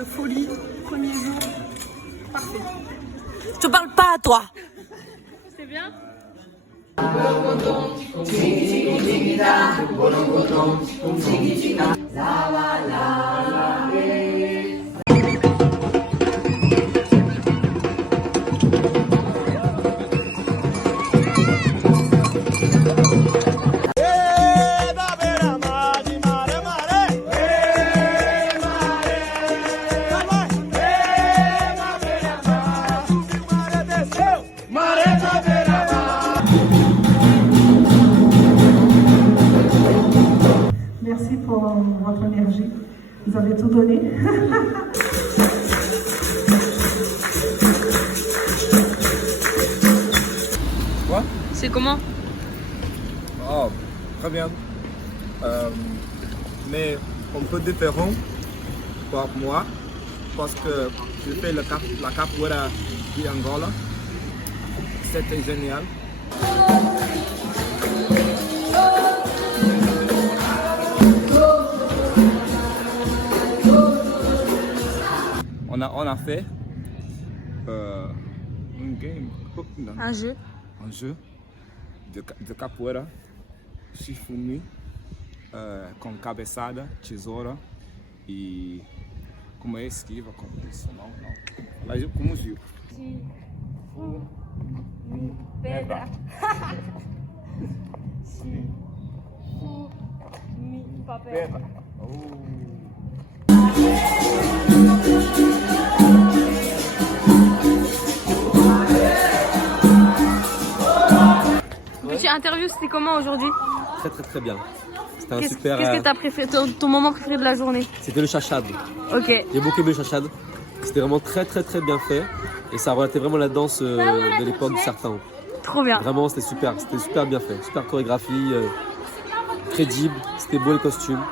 de folie. Premier jour. Parfait. Je te parle pas à toi. C'est bien? Merci pour votre énergie. Vous avez tout donné. Quoi? C'est comment? Oh, très bien. Mais un peu différent pour moi parce que je fais la capoeira d'Angola. C'était génial. On a fait un game, Un jeu. un jeu de capoeira, shifumi, com cabeçada, tesoura e como é esquiva, como isso não. Mas como giro. Pedra. Pedra. Petit interview, c'était comment aujourd'hui? Très bien. C'était un super. Qu'est-ce que t'as préféré, ton moment préféré de la journée? C'était le chachad. Ok. J'ai beaucoup aimé le chachad. C'était vraiment très bien fait. Et ça relatait vraiment la danse de l'époque du Sertão. Trop bien. Vraiment, c'était super bien fait. Super chorégraphie, crédible. C'était beau les costumes.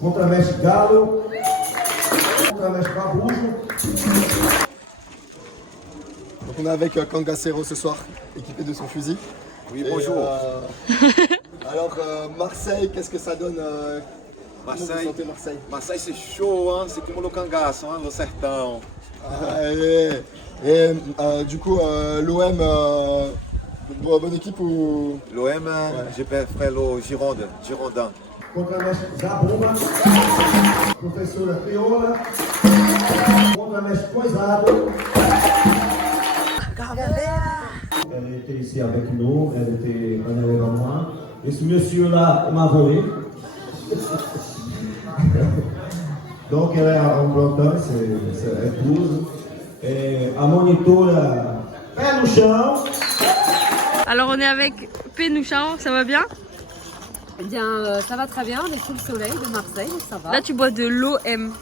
Contra-mestre Galo, contra-mestre Babujo. Donc on est avec Cangaceiro ce soir, équipé de son fusil. Oui, bonjour. Alors Marseille, qu'est-ce que ça donne Marseille. Comment vous sentez Marseille? Marseille c'est chaud, hein? C'est comme le cangaço, hein? Le sertão. Du coup, l'OM, bonne équipe ou... L'OM, je préfère le Girondin. Contra-mestre Zabumba, professora Crioula, contra-mestre Coisado. Elle était ici avec nous, elle était en avec moi. Et ce monsieur-là m'a volé. Donc elle est en Bretagne, c'est épouse. Et à moniteur, pé no chão. Alors on est avec Pénouchard, ça va bien? Eh bien, ça va très bien, on est sous le soleil de Marseille, ça va. Là tu bois de l'OM.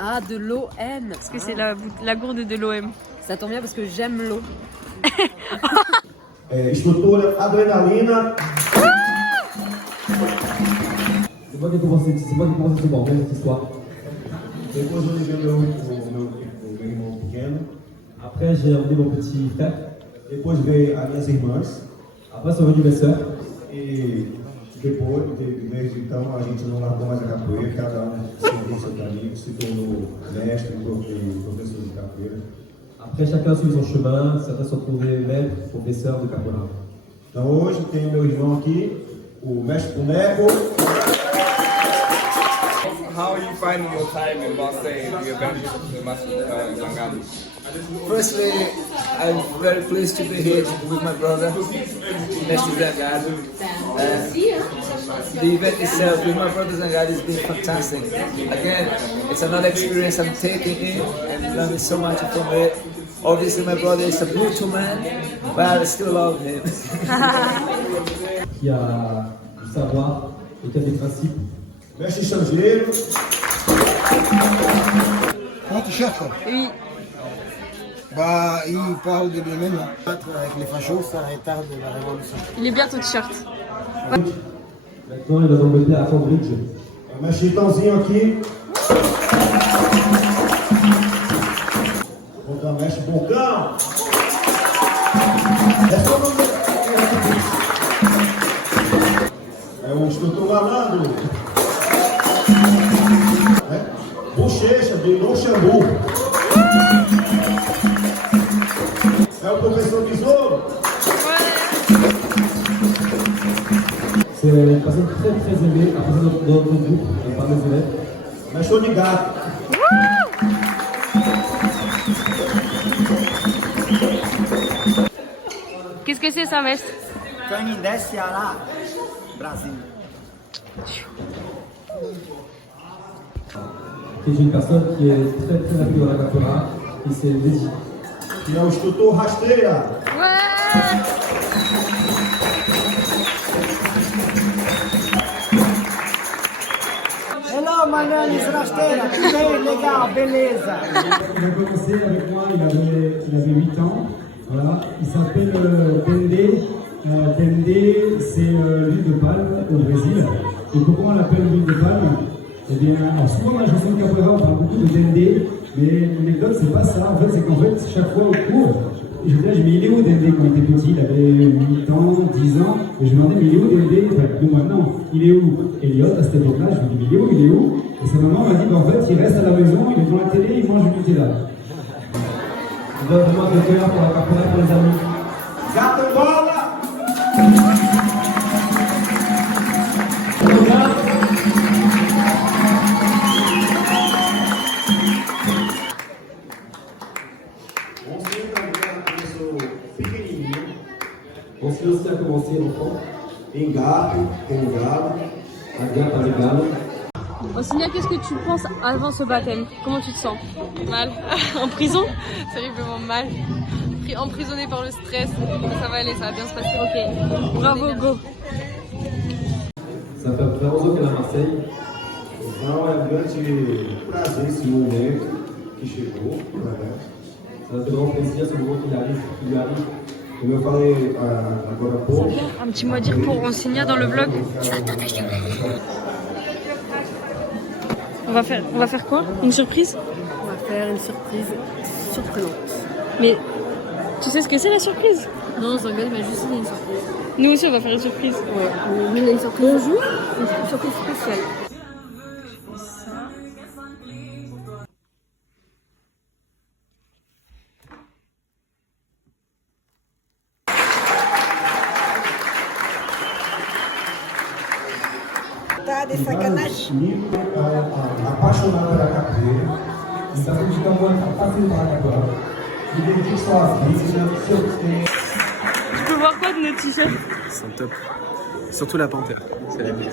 Ah, de l'OM. Parce que c'est la gourde de l'OM. Ça tombe bien parce que j'aime l'eau. Instrutora Adrenalina. C'est moi qui commence cette histoire. Depois eu levei meu irmão pequeno. Après, j'ai emmené mon petit frère. Depois veio as minhas irmãs. Après, sont venues mes sœurs. E depois, desde então, a gente não largou mais a capoeira. Cada um seguiu seu caminho, se tornou mestre e professor de capoeira. Après, chacun suit son chemin. Certains sont trouvés maîtres, professeurs de capoeira. Então hoje tem meu irmão aqui, o mestre Boneco. How are you finding your time in Marseille, the event with Master Zangado? Firstly, I'm very pleased to be here with my brother, Mestre Zangado. The event itself with my brother Zangado has been fantastic. Again, it's another experience I'm taking in and learning so much from it. Obviously, my brother is a brutal man, but I still love him. Qui a du savoir et qui a des principes. Mestre Changeiro. Mon t-shirt, Oui. bah, il parle de lui-même. Avec les fachos, ça retarde la révolution. Il est bien ton t-shirt. Maintenant, il va d'Angleterre à Cambridge. O mestre Chitãozinho aqui. Bocão, mestre Bocão. É o instrutor malandro. Bochecha de Noxambu. É o professor Besouro. C'est une personne très très aimée, à présent dans notre groupe, par les élèves. Mestre de gato. Qu'est-ce que c'est ça, Mess? Canindé, Ceará, Brasil. Qui est une personne qui est très très active dans la capoeira, qui s'est dédiée. Que é o instrutor Rasteira. Ouais. Hello, my name is Rasteira. Tudo legal, beleza. Il a commencé avec moi, il avait 8 ans. Voilà. Il s'appelle Tendé. Tendé, c'est l'huile de palme au Brésil. Et pourquoi on l'appelle l'huile de palme? Eh bien, alors souvent dans la chanson de capoeira, on parle beaucoup de Tendé, mais l'anecdote, c'est pas ça. En fait, c'est qu'en fait, chaque fois au cours, je me disais, mais il est où Tendé quand il était petit? Il avait 8 ans, 10 ans. Et je me demandais, mais il est où Tendé? Enfin, plus maintenant, il est où? Elliot, à cette époque-là, je me dis, mais il est où? Il est où? Et sa maman m'a dit, en fait, il reste à la maison, il est devant la télé, il mange du Nutella. Je dois vraiment de cœur pour la capoeira pour les amis. Gato bola! On sait aussi à commencer l'enfant. Engato, com galo. Agate avec galo. Ossinia, qu'est-ce que tu penses avant ce baptême? Comment tu te sens? Mal. En prison? Terriblement mal. Emprisonné par le stress. Ça va aller, ça va bien se passer. Ok. Bravo, go. Ça fait à peu près 11 ans qu'elle est à Marseille. Então é um grande prazer esse momento que chegou. Ça m'a fait grand plaisir ce moment qui lui arrive. Como eu falei agora há pouco. Un petit mot à dire pour Ossinia dans le vlog. On va faire quoi? Une surprise? On va faire une surprise surprenante. Mais tu sais ce que c'est la surprise? Non, Zangado m'a juste donné une surprise. Nous aussi on va faire une surprise. Ouais, mais il a une surprise. Bonjour, une surprise spéciale. Tá de sacanagem. Apaixonado pela capoeira. Il s'appelle Chicago, fasciné par la capoeira. Il dédie son à Je peux voir quoi de nos t-shirts? Ils sont top. Surtout la panthère. C'est la mieux.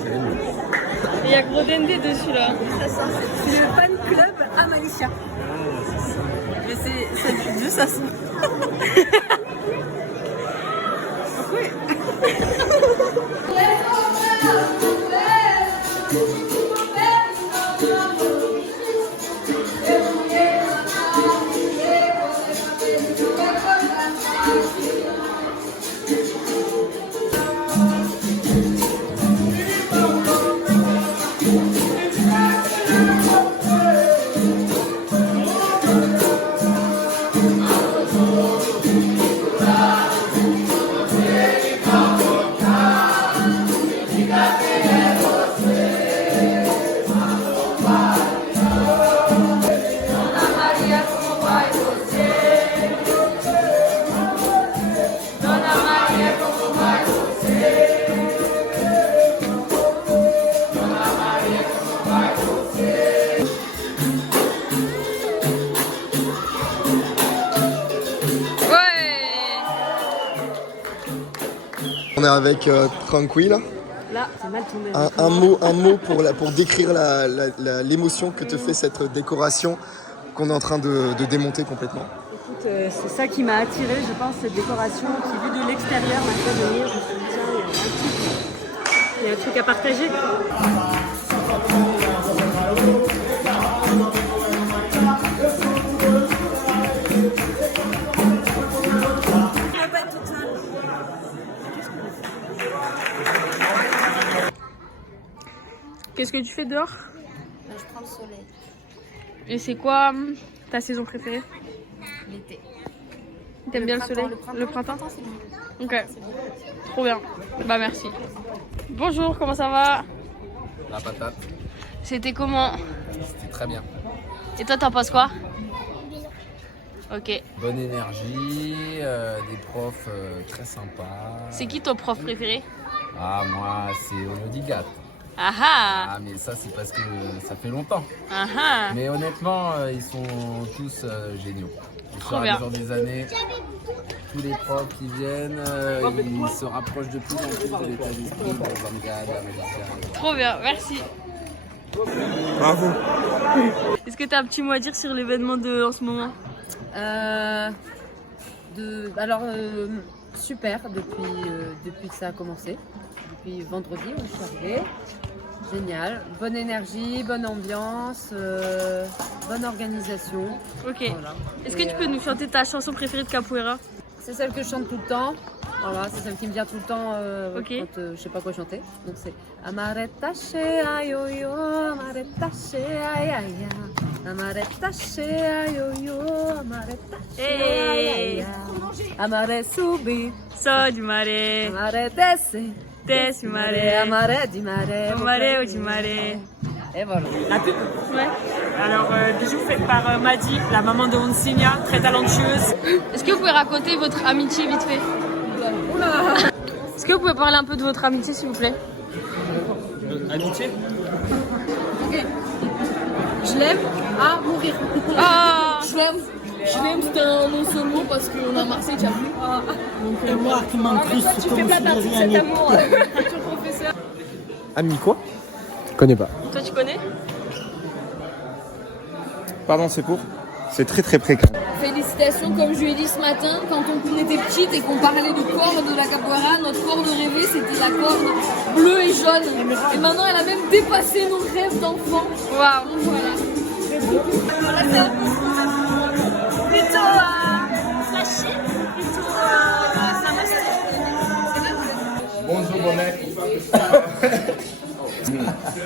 Il y a gros Dendé dessus là. C'est le fan club Amalicia. Mais c'est juste ça. est avec Tranquilla. Là, c'est mal tombé. Un mot pour décrire l'émotion que te fait cette décoration qu'on est en train de démonter complètement. Écoute, c'est ça qui m'a attirée, je pense, cette décoration qui, vue de l'extérieur, m'a fait venir. Je me suis dit, tiens, il y a un truc à partager. Qu'est-ce que tu fais dehors? Je prends le soleil. Et c'est quoi ta saison préférée? L'été. T'aimes bien le soleil? Le printemps? C'est bien. Ok. Trop bien. Bah merci. Bonjour, comment ça va? La patate. C'était comment? C'était très bien. Et toi, t'en penses quoi? Ok. Bonne énergie, des profs très sympas. C'est qui ton prof préféré? Ah, moi, c'est Onodigat. Ah ah! Ah, mais ça, c'est parce que ça fait longtemps. Ah ah! Mais honnêtement, ils sont tous géniaux. Au fur et à mesure des années, tous les profs qui viennent, ils se rapprochent de plus en plus de l'état d'esprit de l'avant-garde, de la médecine. Trop bien, merci. Bravo. Est-ce que tu as un petit mot à dire sur l'événement en ce moment? Super depuis que ça a commencé. Depuis vendredi où je suis arrivée. Génial. Bonne énergie, bonne ambiance, bonne organisation. Ok. Voilà. Est-ce que tu peux nous chanter ta chanson préférée de Capoeira? C'est celle que je chante tout le temps. Voilà, c'est celle qui me vient tout le temps Ok. quand je sais pas quoi chanter. Donc c'est Amaretta shea yo yo, amaretta shea ya ya, amaretta shea yo yo, amaretta shea ya ya, amare subi, so di mare, amare desce, desce mare, amare di mare, mare o di mare. Et voilà. La pub? Ouais. Alors, bijoux faits par Madi, la maman de Onsigna, très talentueuse. Est-ce que vous pouvez raconter votre amitié vite fait? Oula. Est-ce que vous pouvez parler un peu de votre amitié s'il vous plaît? Amitié? Ok. Je l'aime à mourir. Ah. Je l'aime, c'était un non seul mot parce qu'on est à Marseille, tu as vu. Et moi qui m'incruste tu comme fais pas si de partie de rien cet n'était. amour avec ton professeur. Ami quoi? Je connais pas. Toi tu connais? Pardon, c'est pour? C'est très très précaire. Félicitations, comme je lui ai dit ce matin, quand on était petite et qu'on parlait de corde de la capoeira, notre corde rêvée c'était la corde bleue et jaune. Et maintenant elle a même dépassé nos rêves d'enfant. Waouh. Donc voilà. Plutôt flashy, plutôt Bonjour, bonnet.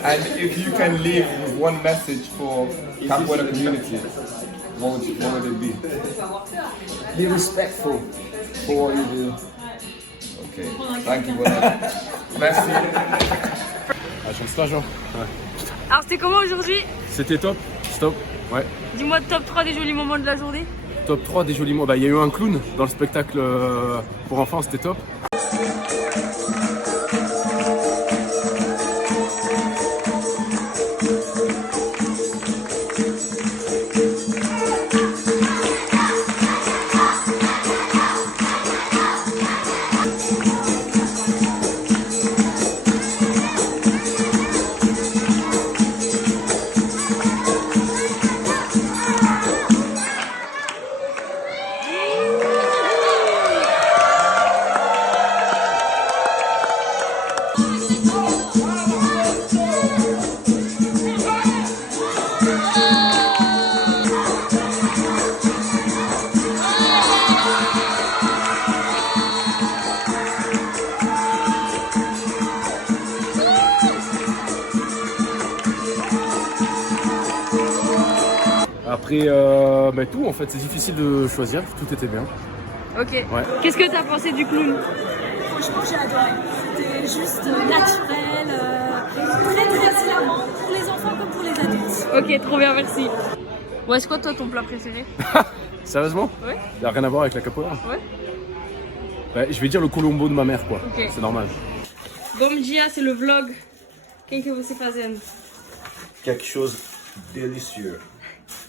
And if you can leave one message for Capoeira community, what would it be? Be respectful for what you do. Okay, thank you, bonnet. Merci. Ah, chance pas, Jean. Ouais. Alors c'était comment aujourd'hui? C'était top, stop. Ouais. Dis-moi top 3 des jolis moments de la journée. Top 3 des jolis mots. Bah, il y a eu un clown dans le spectacle pour enfants, c'était top. Après, bah, tout en fait, c'est difficile de choisir, tout était bien. Ok. Ouais. Qu'est-ce que t'as pensé du clown? Franchement j'ai adoré. C'était juste naturel, très très hilarant pour les enfants comme pour les adultes. Ok, trop bien, merci. Bon, est-ce quoi toi ton plat préféré? Sérieusement? Ouais. Il n'y a rien à voir avec la capoeira. Ouais. Bah, je vais dire le colombo de ma mère, quoi. Ok. C'est normal. Bom dia, c'est le vlog. Qu'est-ce que você fazendo? Quelque chose de délicieux.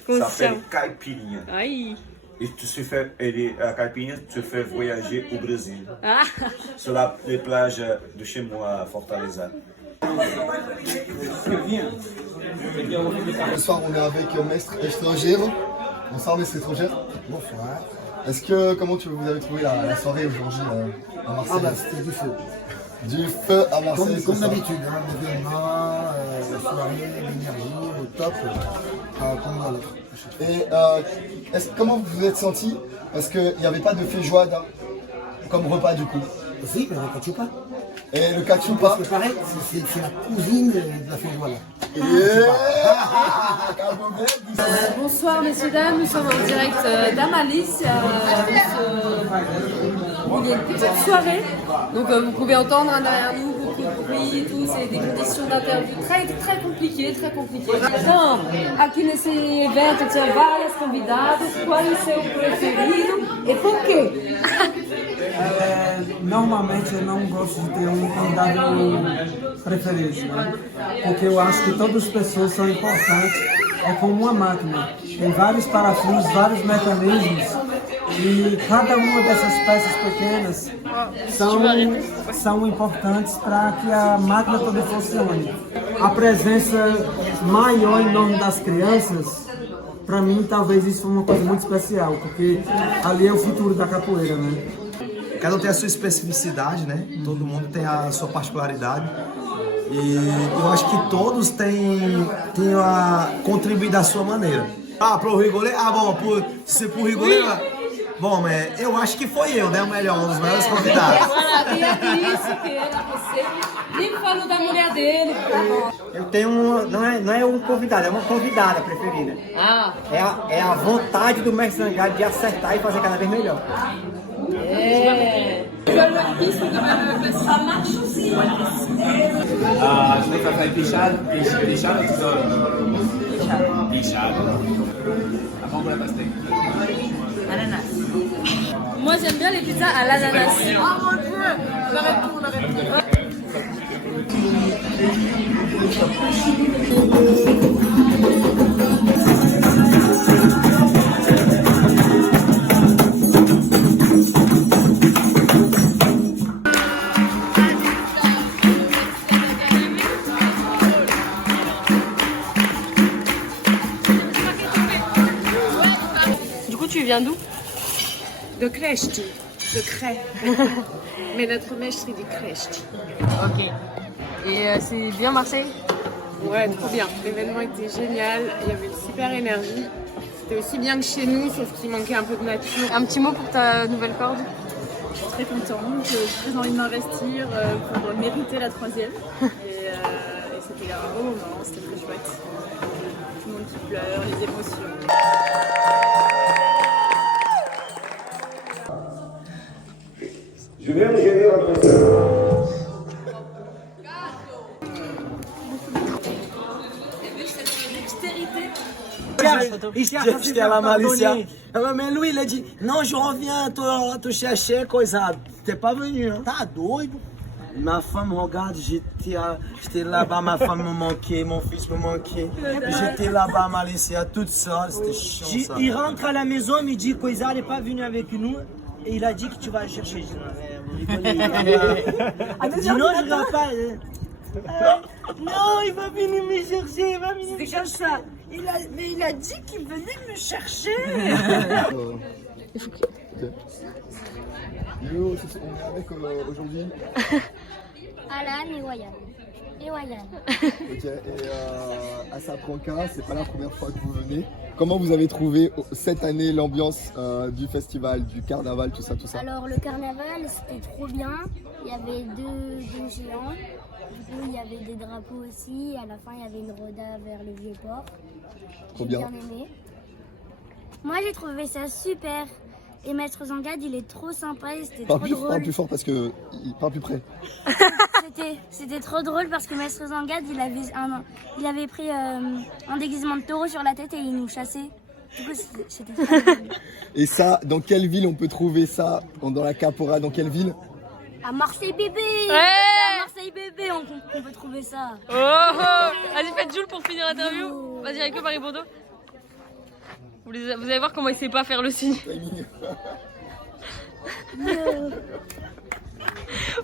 Comment Ça ça se chama? s'appelle caipirinha. Ai. Et tu se fais, à Caipirinha, tu fais voyager au Brésil. Ah. Sur les plages de chez moi à Fortaleza. Ce soir, on est avec Mestre Estrangeiro. Bonsoir, Mestre Estrangeiro. Bonsoir. Comment vous avez trouvé la soirée aujourd'hui à Marseille? Ah bah c'était du feu. Du feu à Marseille. Comme d'habitude, hein, l'événement, la soirée, l'énergie, au top, comme dans l'autre. Et comment vous vous êtes senti? Parce qu'il n'y avait pas de feijoada comme repas du coup. Si, le cachupa. Et le cachupa? C'est pareil, c'est la cousine de la feijoada. Bonsoir messieurs, dames, nous sommes en direct d'Amalis. Il y a une petite soirée, donc vous pouvez entendre derrière nous beaucoup de bruit, tout, c'est des conditions d'interview très compliquées, très compliquées. Então, aqui nesse evento tinha várias convidadas, qual é o seu preferido e por quê? Normalmente eu não gosto de ter convidado preferido, né? Porque eu acho que todas as pessoas são importantes, é como uma máquina, tem vários parafusos, vários mecanismos e cada uma dessas peças pequenas são importantes para que a máquina toda funcione. A presença maior em nome das crianças, para mim talvez isso foi uma coisa muito especial, porque ali é o futuro da capoeira, né? Cada um tem a sua especificidade, né? Todo mundo tem a sua particularidade. E eu acho que todos têm a contribuir da sua maneira. Ah, pro Rigolê? Ah, bom, se pro Rigolê... Bom, eu acho que foi eu, né? Um dos melhores convidados. Tem isso, que era você. Nem falou da mulher dele. Eu tenho não é um convidado, é uma convidada preferida. Ah. É a vontade do mestre Zangado de acertar e fazer cada vez melhor. Ça marche aussi. Tu vai fazer pichado ou tesouro? Pichado. A mão para pastel. Ananas. Moi j'aime bien les pizzas à l'ananas. Oh mon dieu, on arrête tout. Du coup tu viens d'où? De Crèche, de Cré. Mais notre maître il dit Crèche. Ok. Et c'est bien Marseille? Ouais, trop bien. L'événement était génial, il y avait une super énergie. C'était aussi bien que chez nous, sauf qu'il manquait un peu de nature. Un petit mot pour ta nouvelle corde? Je suis très contente, j'ai très envie de m'investir pour mériter la 3e. Et c'était un beau moment, c'était très chouette. Tout le monde qui pleure, les émotions. Je vais me gérer en J'étais à la Malicia. Mais lui, il a dit, non, je reviens te chercher, coisa. T'es pas venu, hein? Tá doido? Ma femme, regarde, j'étais là-bas, ma femme me manquait, mon fils me manquait. J'étais là-bas à Malicia, toute seule, c'était chiant ça. Il rentre à la maison, il me dit, Coisa n'est pas venu avec nous. Et il a dit que tu vas le chercher. Je dis, non, je ne vais pas. Non, il va venir me chercher, il va venir me chercher. Mais il a dit qu'il venait me chercher. Yo, on est avec aujourd'hui Alan et Wayan. Ok, et à Sapranca, c'est pas la première fois que vous venez. Comment vous avez trouvé cette année l'ambiance du festival, du carnaval, tout ça? Alors le carnaval c'était trop bien, il y avait deux géants, du coup il y avait des drapeaux aussi, à la fin il y avait une roda vers le vieux port. Trop J'ai bien aimé. Moi j'ai trouvé ça super. Et Maître Zangad, il est trop sympa et c'était trop drôle. Parle plus fort parce que il parle plus près. C'était trop drôle parce que Maître Zangad, il avait pris un déguisement de taureau sur la tête et il nous chassait. Du coup, c'était trop drôle. Et ça, dans quelle ville on peut trouver ça? Dans la Capora, dans quelle ville? À Marseille bébé. Ouais. À Marseille bébé, on peut trouver ça. Oh. Vas-y, faites Jules pour finir l'interview. Vas-y, avec eux, Marie Bordeaux. Vous allez voir comment il sait pas faire le signe.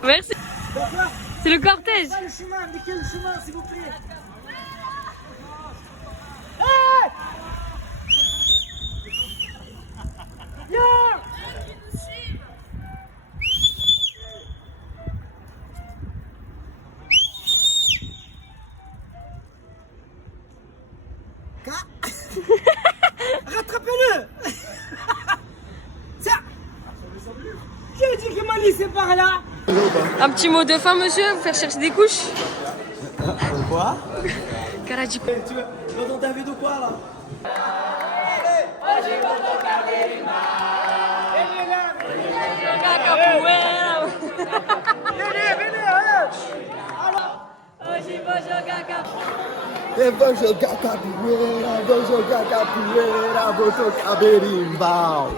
Merci. C'est le cortège. Le chemin, indiquez le chemin, s'il vous plaît. Rattrapez-le. Tiens. J'ai dit qu'il m'a laissé par là. Un petit mot de fin, monsieur, vous faire chercher des couches. Quoi? Karaji. Tu veux dans ta vidéo quoi là? Eu vou jogar capoeira, vou jogar capoeira, vou tocar berimbau.